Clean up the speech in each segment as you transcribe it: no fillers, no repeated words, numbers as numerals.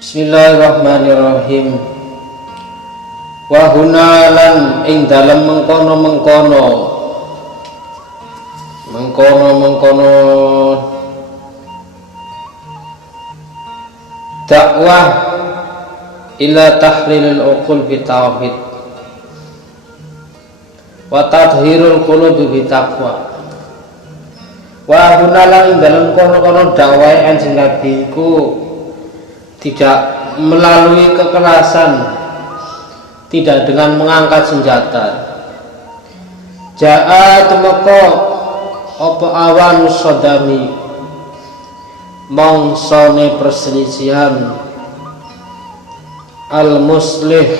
Bismillahirrahmanirrahim. Wa hunalan ing dalem mengkono dakwah ila tahrilil uqul bi tauhid wa tathhirul qulubi bi taqwa. Wa hunalan ing dalem kono dakwah Kanjeng Nabi iku tidak melalui kekerasan, tidak dengan mengangkat senjata. Ja'a tumeka apa awan sodami mongsone perselisihan al-muslihi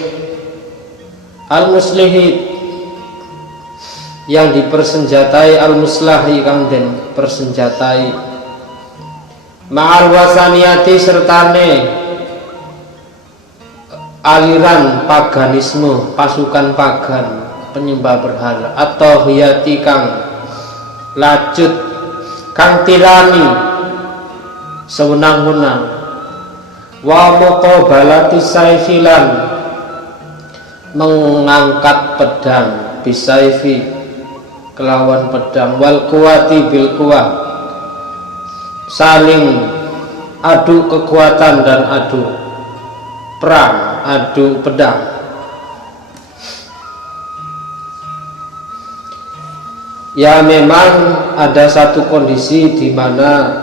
yang dipersenjatai, al-muslahi kang den persenjatai, ma'al wasaniyati sertane aliran paganisme, pasukan pagan penyembah berhala, atau hiyati kang lacut, kang tirani sewenang-wenang, wa muqabalati saifilan mengangkat pedang, bisaifi kelawan pedang, wal kuwati bil kuwah saling adu kekuatan dan adu perang, adu pedang. Ya memang ada satu kondisi di mana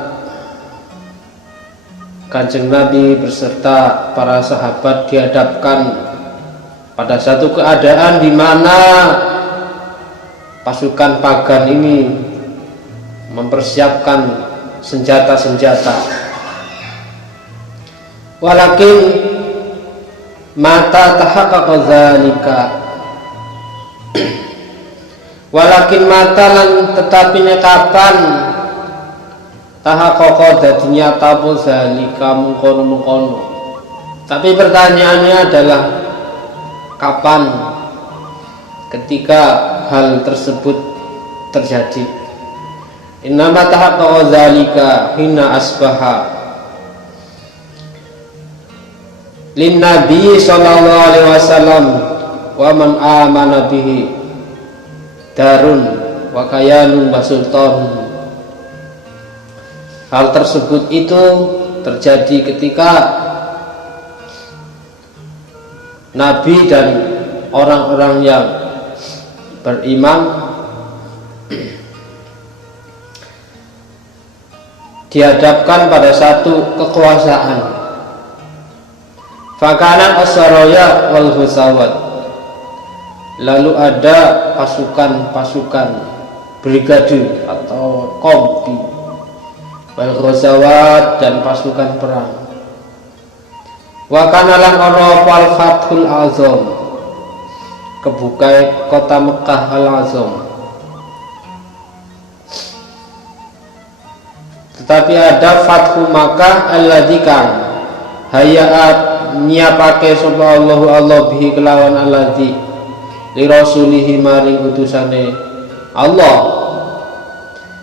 Kanjeng Nabi beserta para sahabat dihadapkan pada satu keadaan di mana pasukan pagan ini mempersiapkan senjata-senjata. Walakin mata tahaqqaqa dzalika, walakin mata lan tetapi kapan tahaqqaqa dadi nyata apa dzalika mengkono-mengkono. Tapi pertanyaannya adalah kapan ketika hal tersebut terjadi. Innama tahaqqaqa dzalika hina asbaha lin nabi sallallahu alaihi wasallam wa man amana bihi darun wa kayanun wa sultan. Hal tersebut itu terjadi ketika Nabi dan orang-orang yang beriman dihadapkan pada satu kekuasaan. Fakana as-saraya wal ghazawat, lalu ada pasukan-pasukan brigade atau kompi, wal ghazawat dan pasukan perang. Wa kana lan ana wal fathul azam, kebuka kota Mekah al-azam. Tetapi ada fathu Makkah alladzi kan hayat nyiapake sapa Allah bihi kelawan alladzi li rasulihi maring utusane Allah,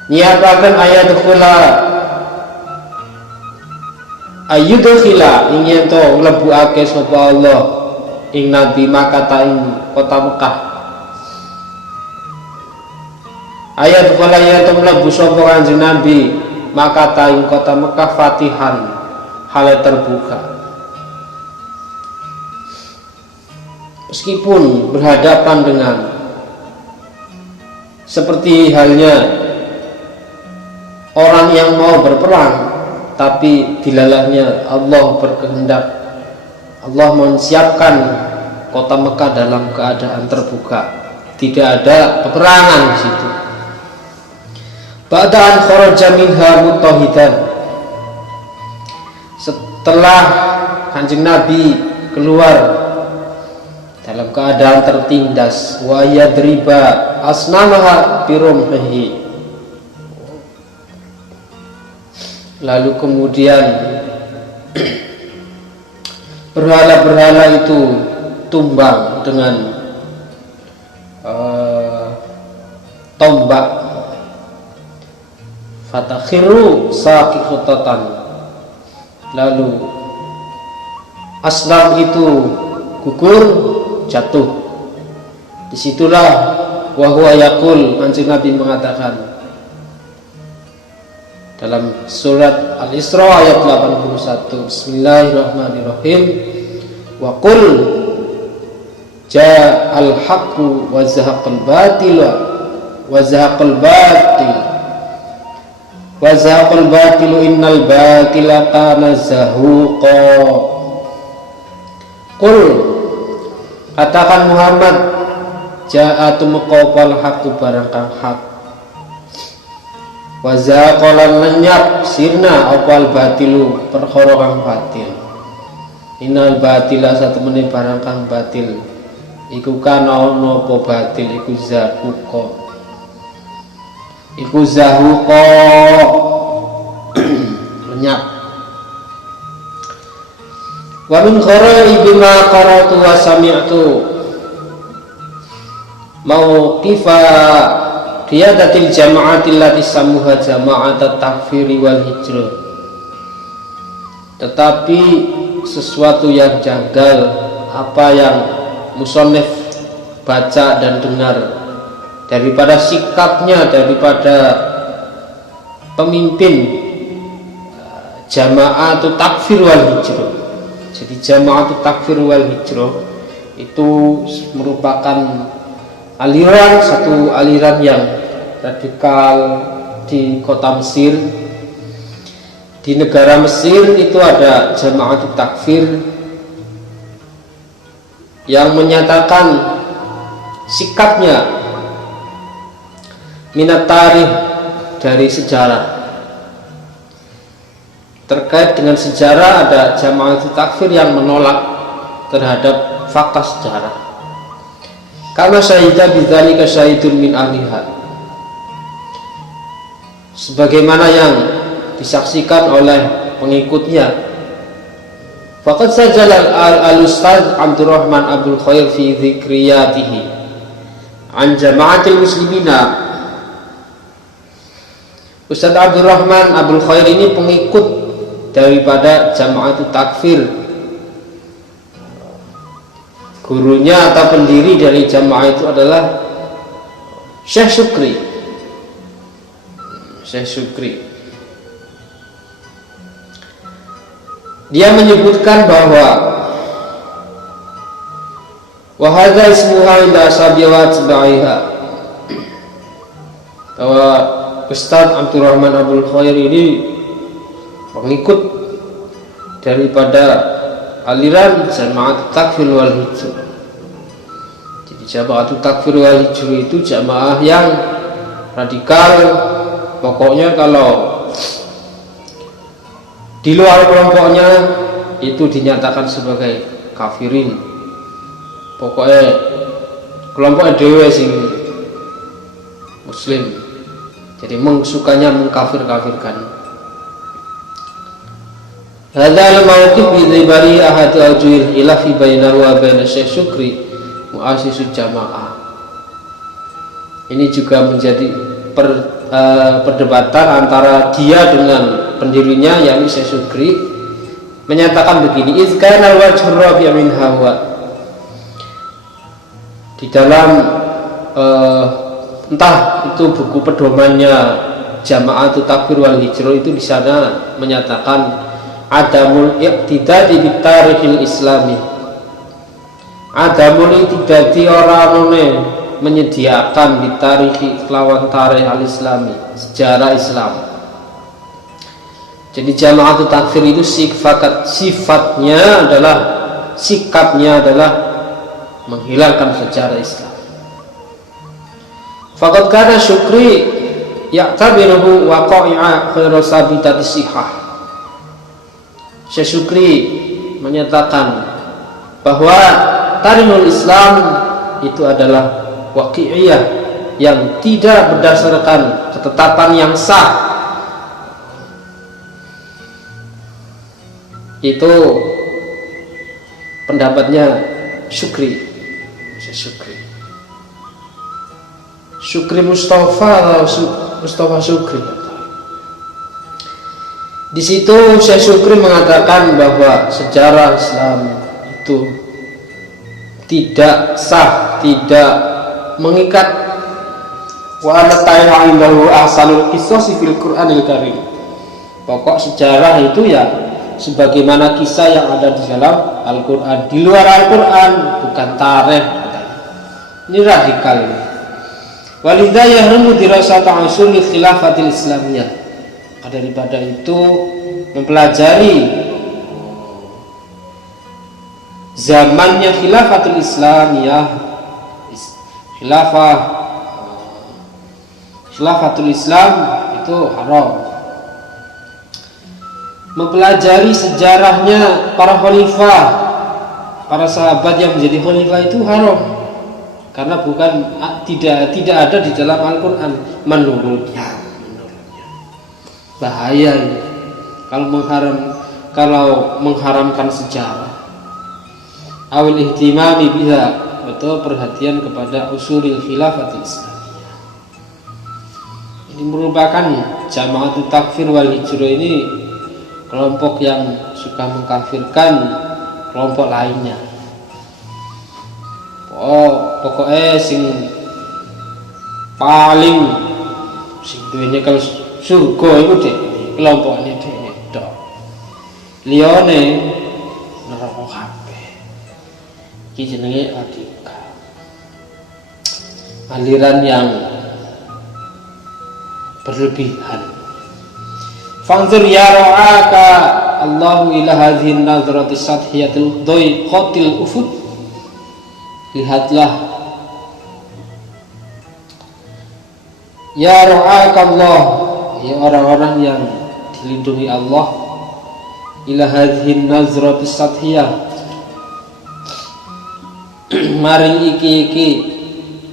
nyiapaken ayudkhila ingin to mlebuake sapa Allah ing Nabi Makkah ing kota Mekah. Ayat kala ya mlebu sapa Kanjeng Nabi maka ing kota Mekah fatihan hal terbuka, meskipun berhadapan dengan seperti halnya orang yang mau berperang, tapi dilalahnya Allah berkehendak, Allah menyiapkan kota Mekah dalam keadaan terbuka, tidak ada peperangan di situ. Ba'da'an kharaja minha mutahidan, setelah Kanjeng Nabi keluar dalam keadaan tertindas, wa yadriba asnamaha birumhihi, lalu kemudian berhala-berhala itu tumbang dengan tombak. Fatakhiru saqiqatan, lalu asnam itu gugur, jatuh. Disitulah wa huwa yaqul, Kanjeng Nabi mengatakan dalam surat Al-Isra ayat 81, Bismillahirrahmanirrahim, wa qul ja'al haqqu wa zahaqal batil wa zahaqal batil innal batila kana zahuqa. Qul, katakan Muhammad, ja'atu muqawal haqqu barang kang hak, wa zaqalan lenyap sirna opal batilu perkara kang batil. Innal batila satemene barang kang batil iku kana ana apa batil iku zahuqa lenyap. Wa min gharaib ma qara'tu wa sami'tu mauqifa qiyadatil jama'atil lati samuha jama'atat takfiri wal hijrah. Tetapi sesuatu yang janggal apa yang musannif baca dan dengar daripada sikapnya, daripada pemimpin jama'atut takfir wal hijrah. Jadi jama'atut takfir wal hijrah itu merupakan satu aliran yang radikal di kota Mesir. Di negara Mesir itu ada jama'atut takfir yang menyatakan sikapnya minat tarikh, dari sejarah. Terkait dengan sejarah ada jama'atut takfir yang menolak terhadap fakta sejarah. Karena syahidah bidzalika syahidun min ahliha, sebagaimana yang disaksikan oleh pengikutnya. Faqad sajala al-ustaz Abdurrahman Abdul Khair fi dzikriyatihi an jama'atil muslimina. Ustaz Abdurrahman Abdul Khair ini pengikut daripada jama'atut takfir. Gurunya atau pendiri dari jamaah itu adalah Syekh Syukri. Dia menyebutkan bahwa wa hadza ismuha inda ashabiha tabi'iha, bahwa Ustaz Abdurrahman Abdul Khair ini pengikut daripada aliran jama'atut takfir wal hijrah. Jadi jama'atut takfir wal hijrah itu jamaah yang radikal. Pokoknya kalau di luar kelompoknya itu dinyatakan sebagai kafirin. Pokoknya kelompoknya dewe sing muslim, jadi sukanya mengkafir-kafirkan. Hadal mauqif bi dzibari ahad al-juil khilafi bainahu wa bain Syekh Syukri mu'assisul jamaah. Ini juga menjadi perdebatan antara dia dengan pendirinya, yakni Syekh Syukri, menyatakan begini: izkana wajhur rabi' min hawa, di dalam entah itu buku pedomannya Jama'atut Takfir wal Hijrah itu di sana menyatakan adamul iqtidadi bit tarikhil islami, adamul iqtidadi orang menyediakan bitarikhi lawan tarikh al-islami, sejarah Islam. Jadi Jama'atut Takfir itu sifatnya adalah, sikapnya adalah menghilangkan sejarah Islam. Faqad kana Syukri ya'tabiruhu waqa'i'a khairu sabitati sihah. Syekh Syukri menyatakan bahwa tarikhul Islam itu adalah waqi'iyah yang tidak berdasarkan ketetapan yang sah. Itu pendapatnya Syukri Mustafa Syukri. Di situ Syekh Syukri mengatakan bahwa sejarah Islam itu tidak sah, tidak mengikat. Wa ana ta'indahu ahsanul qisas fil Qur'anil Karim. Pokok sejarah itu ya sebagaimana kisah yang ada di dalam Al-Qur'an. Di luar Al-Qur'an bukan tarikh. Ini radikal ini. Walidha yahrumu dirasata usul khilafatil islamiyah. Daripada itu mempelajari zamannya khilafatul islamiyah, khilafatul Islam itu haram. Mempelajari sejarahnya para khalifah, para sahabat yang menjadi khalifah itu haram, karena tidak ada di dalam Al-Qur'an menurutnya. Bahaya ini kalau mengharamkan sejarah. Awil ihtimami biha, betul, perhatian kepada usulil khilafatil islamiyah. Ini merupakan jama'atut takfir wal hijrah, ini kelompok yang suka mengkafirkan kelompok lainnya. Pokoknya sing paling sing duwene kalau surga itu deh kelompoknya deh dok, liyane neraka kabeh. Iki jenenge radikal, aliran yang berlebihan. Fanzur ya ra'aka Allahu ila hadhihi an-nazrati sadhiyatil dhaiqatil ufud. Lihatlah ya ra'aka Allah, ya orang-orang yang dilindungi Allah, ila hadhihi an-nazrati sadhiyah, maring iki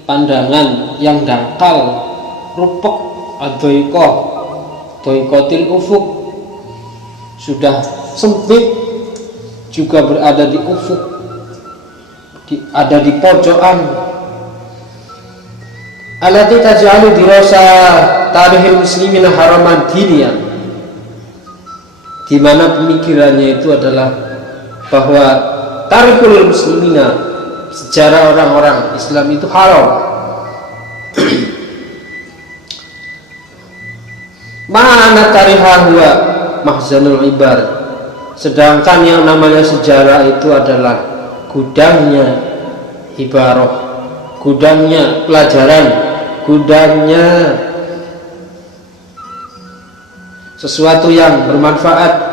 pandangan yang dangkal, rupek, adhaiqah Doikotil ufuk, sudah sempit, juga berada di ufuk, ada di pojokan. Allati taj'alu dirasa tarikhil muslimin haraman diniyan, di mana pemikirannya itu adalah bahwa tarikhul muslimina, sejarah orang-orang Islam itu haram. Mana tarihah huwa mahzanul ibar, sedangkan yang namanya sejarah itu adalah gudangnya ibarah, gudangnya pelajaran, gudangnya sesuatu yang bermanfaat.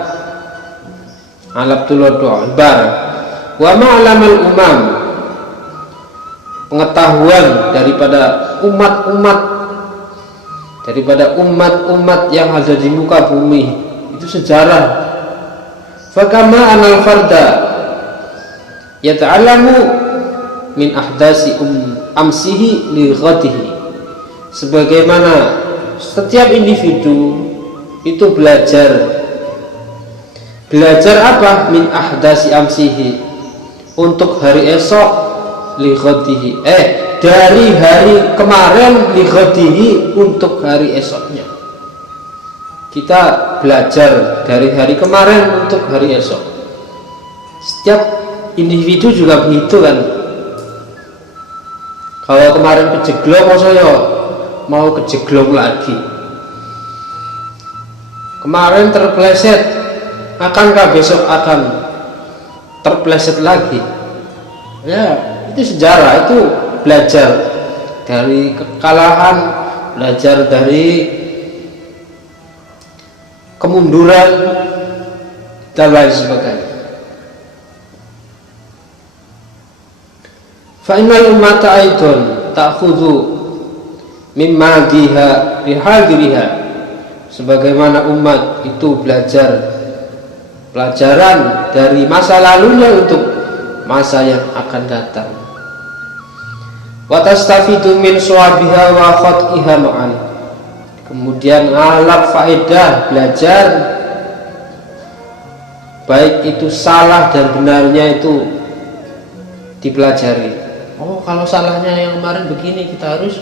Alab tulodo ibar wa ma'lamal umam, pengetahuan daripada umat-umat, daripada umat-umat yang ada di muka bumi, itu sejarah. Fakama anal farda yata'alamu min ahdasi amsihi li ghadihi, sebagaimana setiap individu itu belajar apa? Min ahdasi amsihi, untuk hari esok, li ghadihi, dari hari kemarin, li ghadihi, untuk hari esoknya. Kita belajar dari hari kemarin untuk hari esok. Setiap individu juga begitu kan. Kalau kemarin kejeglong, saya mau kejeglong lagi. Kemarin terpleset, akankah besok akan terpleset lagi? Ya, itu sejarah, itu belajar dari kekalahan, belajar dari kemunduran dan lain sebagainya. Fa innal ummata aidon ta'khudhu mimma diha bihadiriha, sebagaimana umat itu belajar pelajaran dari masa lalunya untuk masa yang akan datang. Wa tastafidu min suwabiha wa khatiha ma'an, kemudian ngalap faedah, belajar baik itu salah dan benarnya itu dipelajari. Oh, kalau salahnya yang kemarin begini, kita harus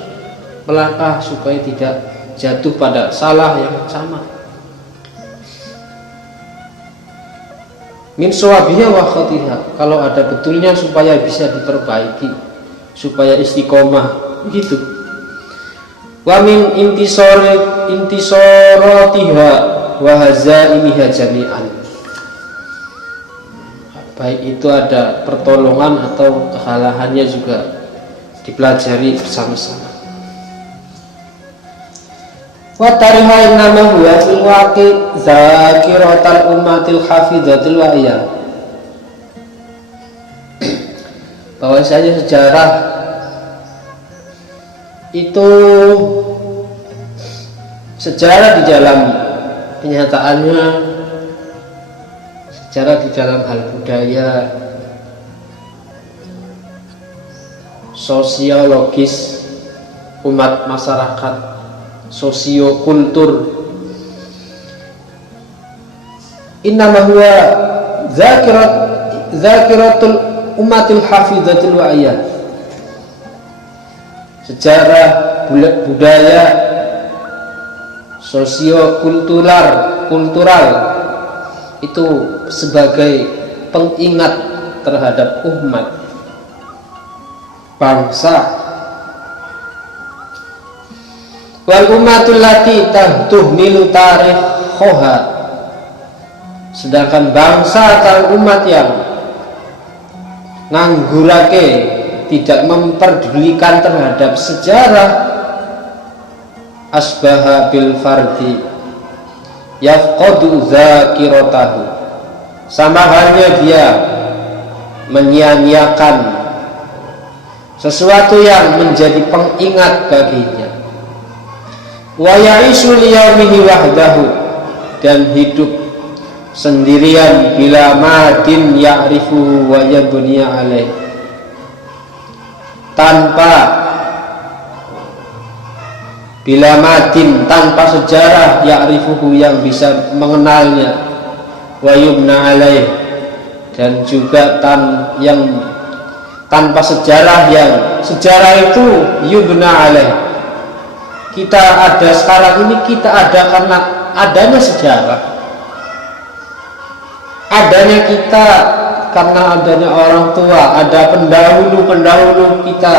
melangkah supaya tidak jatuh pada salah yang sama. min sawabiha wa khatiha, kalau ada betulnya supaya bisa diperbaiki, supaya istiqomah begitu. Wa min intisoratiha wa hazaimiha jami'an, baik itu ada pertolongan atau kekalahannya juga dipelajari bersama-sama. Wa tariha innama huwa fil waqi zakiratal ummatil hafidhatil wa'iyah, bahwasanya sejarah itu, sejarah di dalam kenyataannya, sejarah di dalam hal budaya, sosiologis umat masyarakat, sosiokultur, innama huwa zakiratul ummatil hafidhatil wa'iyah, sejarah budaya kultural itu sebagai pengingat terhadap umat bangsa. Wal ummatul lati tuhmilu tarikhoha, sedangkan bangsa atau umat yang nganggurake, tidak memperdulikan terhadap sejarah, asbaha bil fardi yafqadu zakiratahu, sama halnya dia menyia-nyiakan sesuatu yang menjadi pengingat baginya. Wa ya'ishu liyaumihi wahdahu, dan hidup sendirian, bila madin ya'rifuhu wa yabniya alaih, bila madin, tanpa sejarah, ya'rifuhu, yang bisa mengenalnya, wa yubna alaih, dan juga yang tanpa sejarah, yang sejarah itu yubna alaih. Kita ada sekarang ini, kita ada karena adanya sejarah, adanya kita karena adanya orang tua, ada pendahulu kita,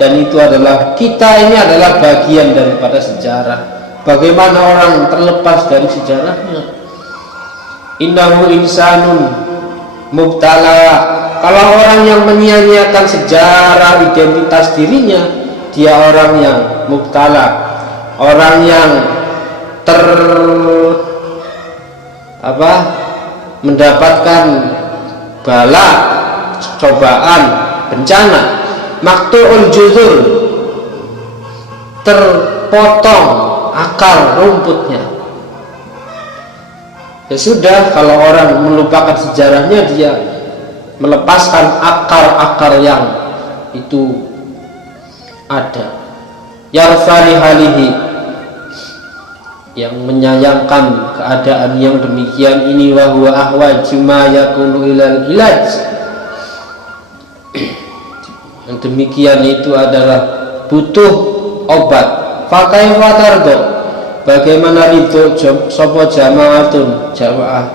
dan itu adalah kita, ini adalah bagian daripada sejarah. Bagaimana orang terlepas dari sejarahnya? Innahu insanun mubtala, kalau orang yang menyia-nyiakan sejarah identitas dirinya, dia orang yang mubtala, orang yang mendapatkan bala, cobaan, bencana. Maktu'ul juzur, terpotong akar rumputnya. Ya sudah, kalau orang melupakan sejarahnya, dia melepaskan akar-akar yang itu ada. Yarfali halihi, yang menyayangkan keadaan yang demikian ini, wa huwa ahwaju ma yakunu ilal ilaj, yang demikian itu adalah butuh obat. Fakaifa tardo, bagaimana ridho sapa jamaatun jamaah,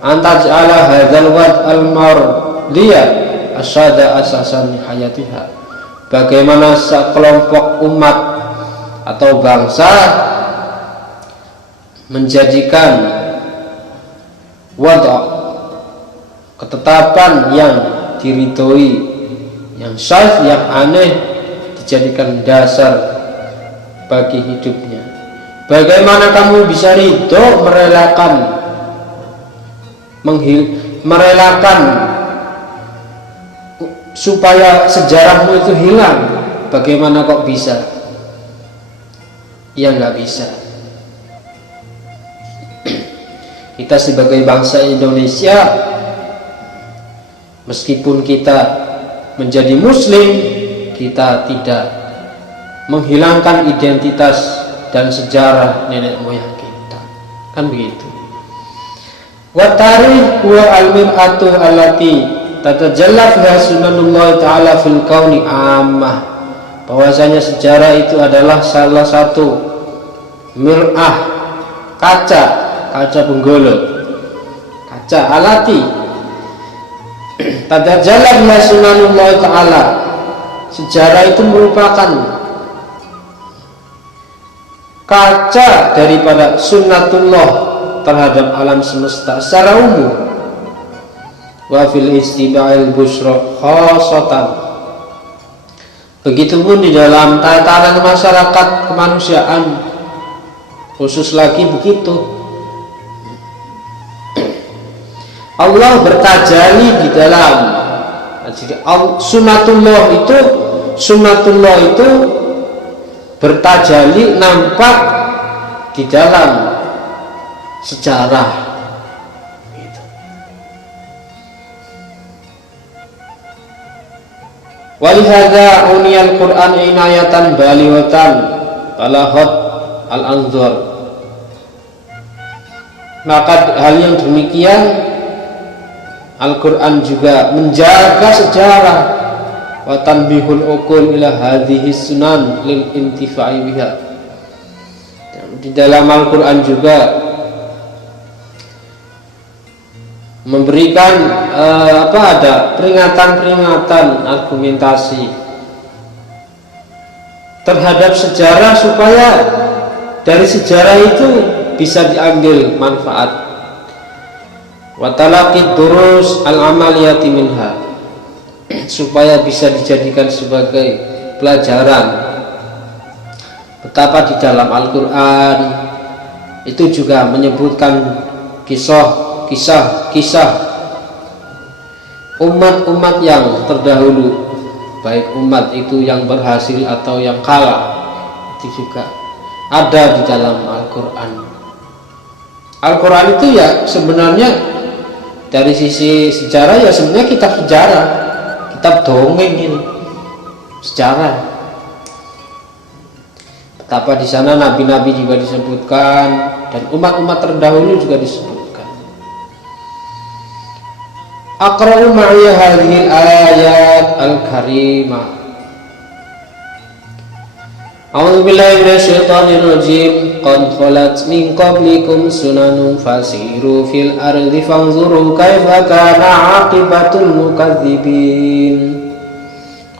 antaj'ala hadzal wad al-mardiya asyada asasan hayatiha, bagaimana sekelompok umat atau bangsa menjadikan wad', ketetapan yang diridhoi, yang syadz, yang aneh, dijadikan dasar bagi hidupnya. Bagaimana kamu bisa ridho merelakan supaya sejarahmu itu hilang? Bagaimana kok bisa? Ya nggak bisa. Kita sebagai bangsa Indonesia, meskipun kita menjadi muslim, kita tidak menghilangkan identitas dan sejarah nenek moyang kita, kan begitu. Wa tarikh huwa al-mir'atu allati tatajalla fiha sunanullah ta'ala fil kauni ammah, bahwasanya sejarah itu adalah salah satu mir'ah, kaca penggolo, kaca alati tatajalab sunanullah ta'ala. Sejarah itu merupakan kaca daripada sunnatullah terhadap alam semesta secara umum. Wa fil istiba'il busyra khasatan. Begitupun di dalam tatanan masyarakat kemanusiaan khusus lagi begitu. Allah bertajali di dalam. Jadi sunnatullah itu bertajali nampak di dalam sejarah. Gitu. Walihada uniyal Quran inayatan balighatan balaghot al-anzur. Maka hal yang demikian Al-Quran juga menjaga sejarah wa tanbihul uqul ila hadhihi sunan lil intifa'i biha. Di dalam Al-Quran juga memberikan ada peringatan-peringatan argumentasi terhadap sejarah supaya dari sejarah itu bisa diambil manfaat. Wa talaqid durus al-amaliyati minha, supaya bisa dijadikan sebagai pelajaran. Betapa di dalam Al-Quran itu juga menyebutkan kisah umat-umat yang terdahulu, baik umat itu yang berhasil atau yang kalah, itu juga ada di dalam Al-Quran. Al-Quran itu ya sebenarnya dari sisi sejarah ya sebenarnya kitab sejarah, kitab dongeng ini, sejarah. Betapa di sana nabi-nabi juga disebutkan dan umat-umat terdahulu juga disebutkan. Aqra'u ma'iya hadhil ayat al-karimah. A'udzu billahi minasyaitonir rajim. Qad khalat min qablikum sunanun fasiru fil ardi fanzuru kaifa kana 'aqibatul mukadzibin.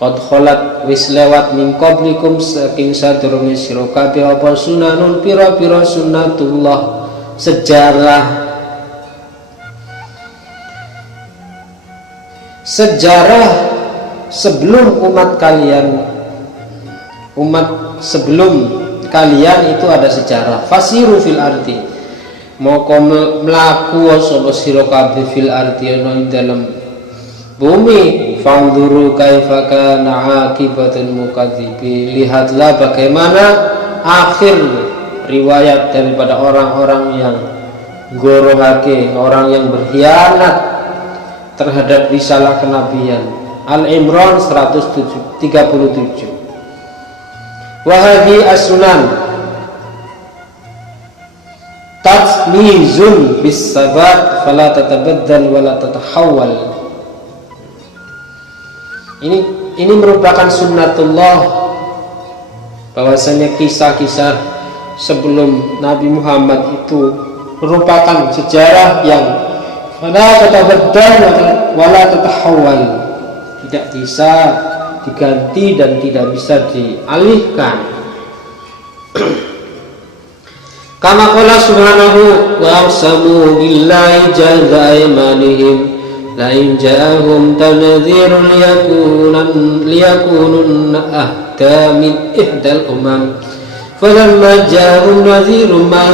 Qad khalat wis lewat min qablikum saking sadurunge sira kabeh apa sunanun pira-pira sunnatullah, sejarah sebelum umat kalian, sebelum kalian itu ada sejarah. Fasiru fil ardi, moko mlaku sapa sira kabeh fil ardi ana ing dalam bumi. Fanzuru kaifa kana aqibatul mukadzibin, lihatlah bagaimana akhir riwayat daripada orang-orang yang gorohake, orang yang berkhianat terhadap risalah kenabian. Al-Imran 137. Wahadi as-sunan tatmizun bis sabat fala tatabaddal wala tatahawwal. Ini merupakan sunnatullah, bahwasanya kisah-kisah sebelum Nabi Muhammad itu merupakan sejarah yang fala tatabaddal wala tatahawwal, tidak bisa diganti dan tidak bisa dialihkan. Kama qala subhanahu wa aqsamu billahi jahda aymanihim la in ja'ahum tanadhirun liyakunun ahda min ihdal umam falamma ja'ahum nadhirun ma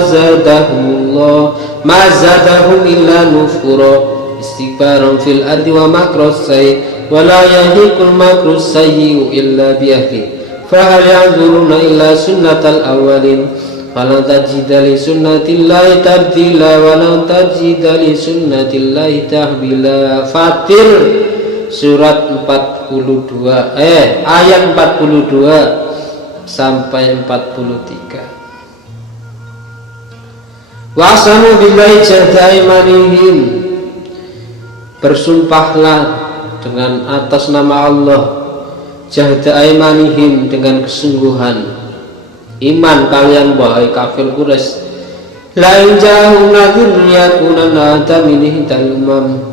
zadahum illa nufura istikbaran fil ardi wa makras sayyi wala yahiqul makru sayyi'u illa bi ahli fahal yanzuruna illa sunnatal awwalin fala tajida li sunnatillahi tabdila wala tajida li sunnatillahi tahbila. Fatir surat 42 ayat 42 sampai 43. Wa'samu billahi jahda aymanihim, bersumpahlah dengan atas nama Allah, jahda aymanihim, dengan kesungguhan iman kalian wahai kafir Quraisy. La in ja'ahum nadhirun yakunanna ahda min ihdal umam,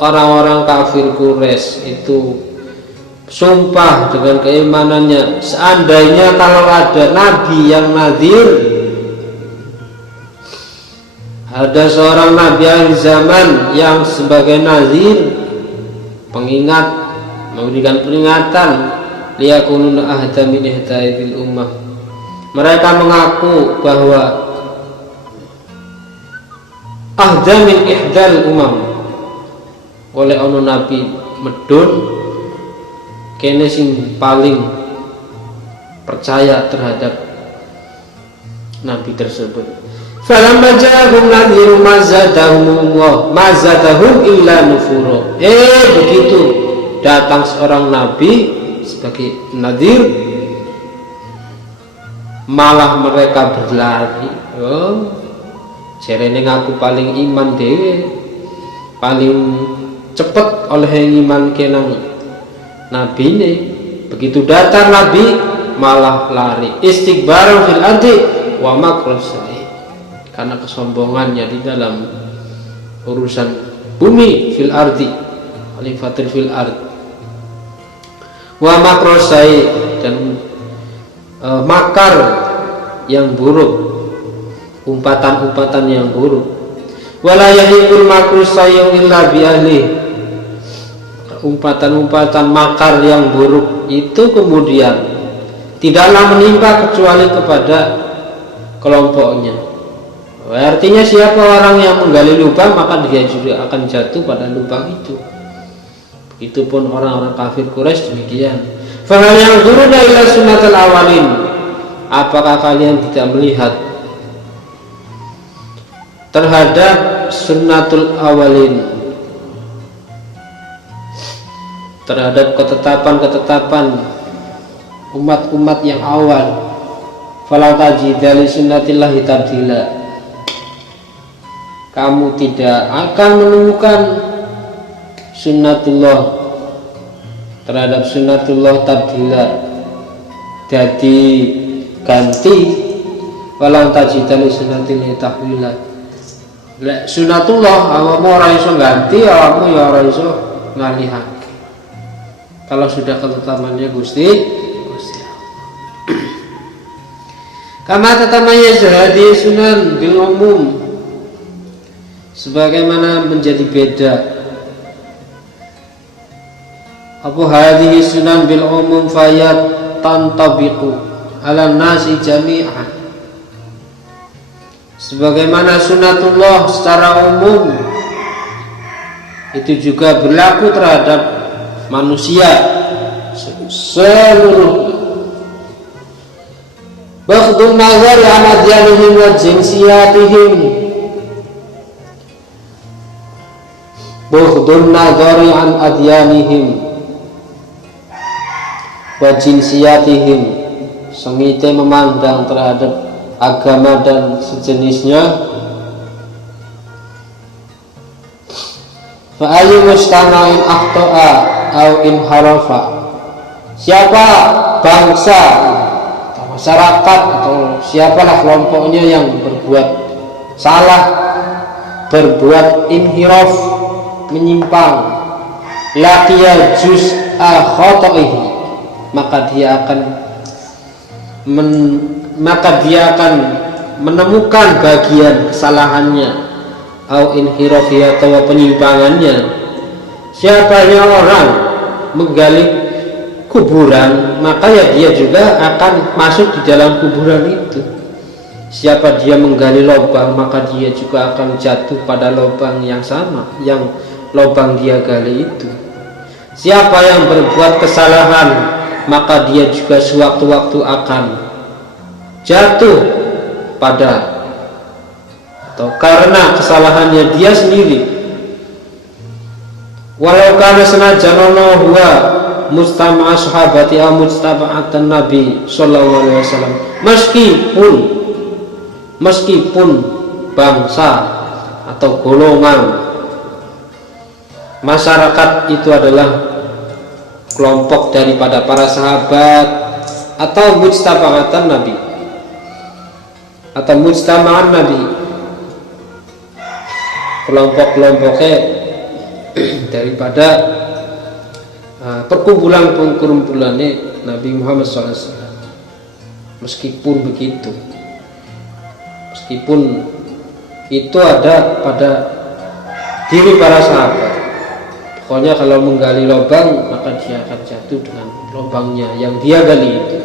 orang-orang kafir Quraisy itu sumpah dengan keimanannya, seandainya kalau ada nabi yang nazir, ada seorang nabi akhir zaman yang sebagai nazir, pengingat, memberikan peringatan, liyakununa ahda min ihdail ummah, mereka mengaku bahwa ahda min ihdal umam, oleh ono nabi medun kene sing paling percaya terhadap nabi tersebut. Falamma ja'ahum nadhirun mazadahum illa nufura. Begitu datang seorang nabi sebagai nadir, malah mereka berlari. Jarene ngaku paling iman dhewe, paling cepet oleh iman kenang nabi ini. Begitu datang nabi malah lari, istikbaran fil ardi wa makrosai, karena kesombongannya di dalam urusan bumi, fil ardi khalifatul fil ard, wa makrosai, dan makar yang buruk, umpatan-umpatan yang buruk. Wala yahiqul makru sayyun illa bi ahli, umpatan-umpatan makar yang buruk itu kemudian tidaklah menimpa kecuali kepada kelompoknya. Artinya siapa orang yang menggali lubang, maka dia juga akan jatuh pada lubang itu. Begitupun orang-orang kafir Quraisy demikian. Fahal yanzuruna ila sunnatil awalin, apakah kalian tidak melihat terhadap sunnatul awalin, terhadap ketetapan-ketetapan umat-umat yang awal. Fala tajida li sunnatillahi tabdila, kamu tidak akan menemukan sunnatullah, terhadap sunnatullah tabdila, jadi ganti. Fala tajida li sunnatillahi tahwila, sunatullah awamu ora iso ganti, awamu ya ora iso ngalihake. Kalau sudah ketetapannya Gusti kama tatamayyiz hadhihi sunan bil umum, sebagaimana menjadi beda apa hadhihi sunan bil umum fayat tantabiqu ala nasi jami'ah, sebagaimana sunatullah secara umum itu juga berlaku terhadap manusia seluruh. Baghdun nazar an adyanihim wa jinsiyatihim, baghdun nazar an adyanihim wa jinsiyatihim, sengite memandang terhadap agama dan sejenisnya. Fa ayyu mustama'in akhta'a au inharafa, siapa bangsa atau masyarakat atau siapalah kelompoknya yang berbuat salah, berbuat inhiraf, menyimpang, laqiya juz'a khata'ihi, maka dia akan menemukan bagian kesalahannya, au inhirafi atau penyimpangannya. Siapanya orang menggali kuburan, maka ya dia juga akan masuk di dalam kuburan itu. Siapa dia menggali lubang, maka dia juga akan jatuh pada lubang yang sama yang lubang dia gali itu. Siapa yang berbuat kesalahan, maka dia juga sewaktu-waktu akan jatuh pada atau karena kesalahannya dia sendiri. Walau kana senajan ana huwa mustama'a sahabati aw mustama'atan nabi sallallahu alaihi wasallam, meskipun bangsa atau golongan masyarakat itu adalah kelompok daripada para sahabat atau mustama'atan nabi, atau mujtama'an Nabi, kelompok-kelompoknya daripada perkumpulan-perkumpulannya Nabi Muhammad SAW. Meskipun begitu, meskipun itu ada pada diri para sahabat, pokoknya kalau menggali lubang maka dia akan jatuh dengan lubangnya yang dia gali itu.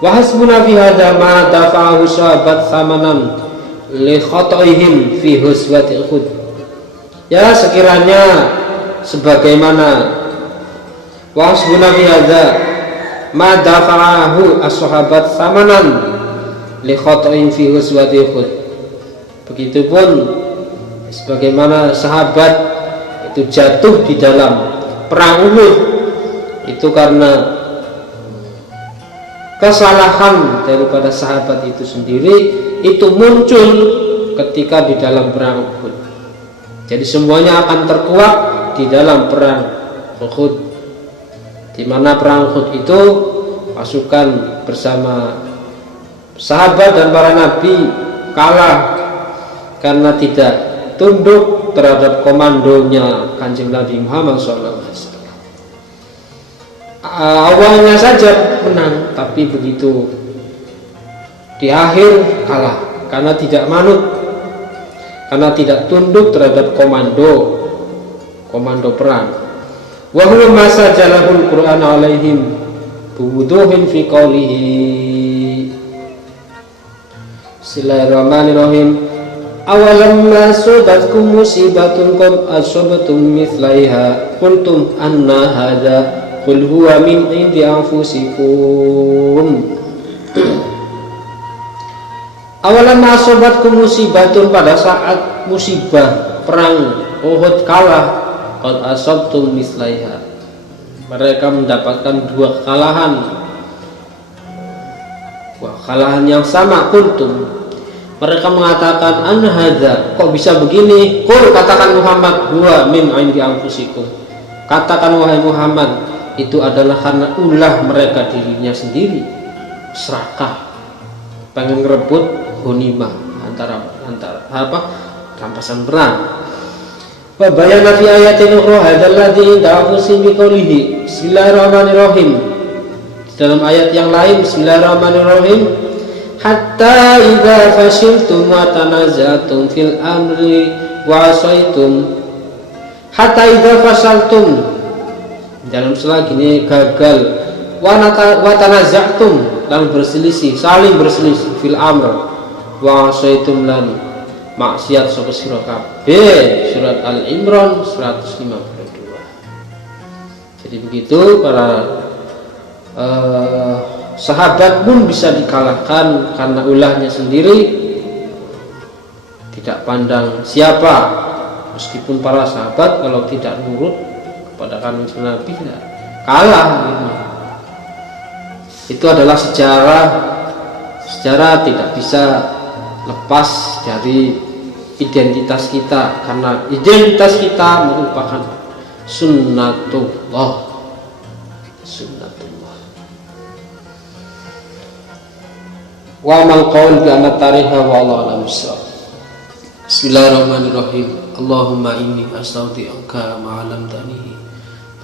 Wa hasbuna fi hadza ma dafa'ahu sahabat samanan li khataihim fi huswati Uhud. Ya, sekiranya sebagaimana wa hasbuna fi hadza ma dafa'ahu as-sahabat samanan li khataihim fi huswati Uhud. Begitupun sebagaimana sahabat itu jatuh di dalam perang Uhud itu karena kesalahan daripada sahabat itu sendiri, itu muncul ketika di dalam perang Uhud. Jadi semuanya akan terkuak di dalam perang Uhud, di mana perang Uhud itu pasukan bersama sahabat dan para nabi kalah karena tidak tunduk terhadap komandonya Kanjeng Nabi Muhammad SAW. Awalnya saja menang, tapi begitu di akhir kalah karena tidak manut, karena tidak tunduk terhadap komando perang. Wa huwa masa jalahul Qur'an alaihim buwuduhin fi qawlihi. Bismillahirrahmanirrahim. Awalamma asabatkum musibatun qad asabatum mithlaiha qultum anna hadza qul huwa min indi anfusikum. Awalamma asabatkum musibatun, pada saat musibah perang Uhud kalah, qad asabtum mithlaiha, mereka mendapatkan dua kekalahan yang sama. Qultum, mereka mengatakan an hadza, kok bisa begini? Qul, katakan Muhammad, huwa min indi anfusikum, katakan wahai Muhammad, itu adalah karena ulah mereka dirinya sendiri, serakah, pengen ngerebut ghanimah antara rampasan perang. Wa bayana fi ayatin ukhra hadzal ladzi ta'awusi bi qoulihi. Bismillahirrahmanirrahim. Dalam ayat yang lain, bismillahirrahmanirrahim, hatta idza fashiltum wa tanaza'tum fil amri wa asaitum. Hatta idza fasaltum, dalam selagi ini gagal, wa tanaza'tum, dan berselisih, saling berselisih, fil amr wa asaitum, lan maksiat sapa sira kabeh. Surat Al-Imran 152. Jadi begitu para sahabat pun bisa dikalahkan karena ulahnya sendiri, tidak pandang siapa. Meskipun para sahabat kalau tidak nurut kepada kanjeng Nabi tidak kalah. Itu adalah sejarah tidak bisa lepas dari identitas kita, karena identitas kita merupakan sunnatullah. Wa mal qaul bi anna tariha wa Allah alam bissawab. Bismillahirrahmanirrahim. Allahumma inni astaudi'uka ma 'allamtani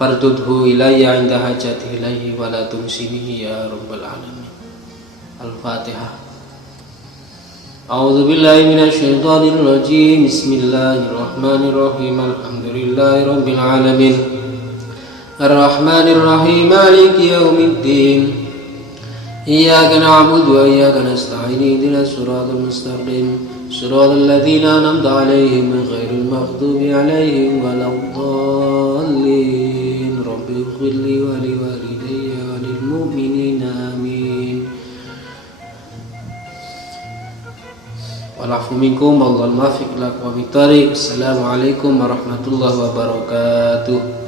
fardudhu ilayya 'inda hajati ilayhi wa la tumsinihi ya rabbal alamin. Al-Fatihah. A'udzu billahi minasy syaithanir rajim. Bismillahirrahmanirrahim. Alhamdulillahi rabbil alamin. Ar-Rahmanir Rahim. Maliki yaumiddin. Iyyaka na'budu wa iyyaka nasta'in. Ihdinas siratal mustaqim. Siratal ladzina an'amta 'alaihim ghairil maghdubi 'alaihim waladdallin. Rabbi ighfirli wa liwalidayya wa lil mu'minina amin. Walafu minkum wallahu muwaffiq ila aqwamit thoriq. Assalamualaikum warahmatullahi wabarakatuh.